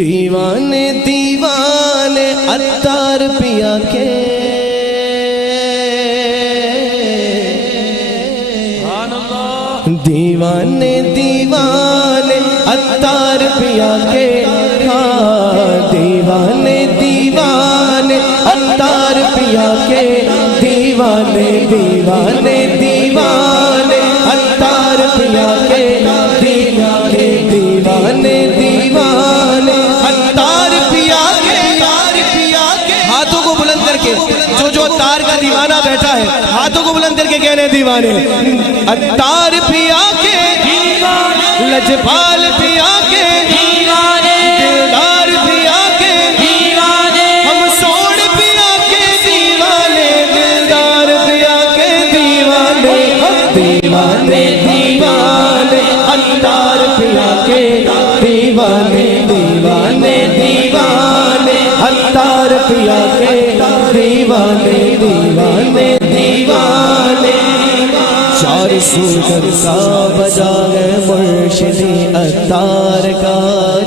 دیوانے دیوانے عطار پیا کے دیوانے دیوانے عطار پیا کے دیوانے دیوانے عطار پیا کے دیوانے دیوانے دیوانے عطار پیا کے دیوانے دیوانے دیوانے عطار پیا کے ہاتھوں کو بلند کر کے جو عطار کا دیوانہ بیٹھا ہے ہاتھوں کو بلند کر کے کہنے دیوانے عطار پیا کے لجپال پیا کے دلدار پیا کے ہم سوڑ پیا کے دیوانے دلدار پیا کے دیوانے دیوانے دیوانے عطار پیا کے دیوانے دیوانے دیوانے عطار پیا کے دیوانے دیوانے دیوانے چار سو ڈنکا بجا گئے مرشدی عطار کا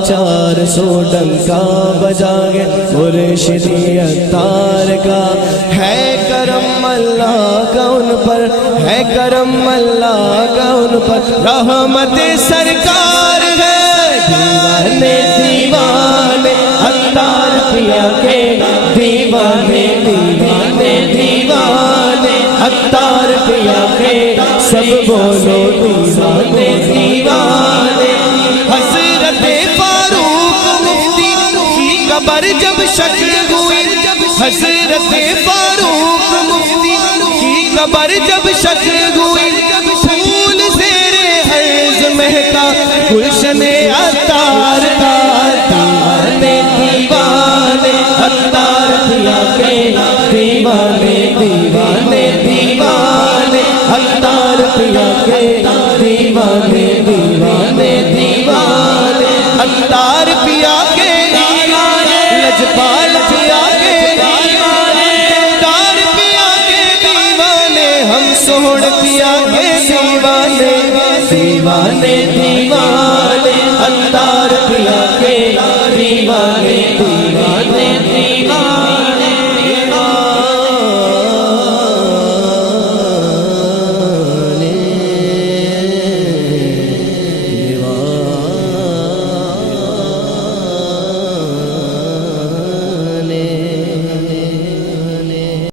چار سو ڈنکا بجا گئے مرشدی عطار کا ہے کرم اللہ کا ان پر ہے کرم اللہ کا ان پر رحمت سرکار ہے دیوانے دیوانے عطار پیا کے دیوانے دیوانے دیوانے عطار پیا کے سب بولو دیوانے دیوانے حضرت فاروق مفتی کی قبر جب شک ہوئی حضرت فاروق مفتی کی قبر جب شک ہوئی پھول زیر عرض مہکا گلشن عطار کا دیوانے دیوانے عطار پیا کے دیوانے دیوانے دیوانے عطار پیا کے دیوانے دیوانے دیوانے عطار پیا کے لجپال پیا کے دلدار پیا کے دیوانے ہم سوڑ پیا کے دیوانے دیوانے دیوانے عطار پیا کے دیوانے دیوانے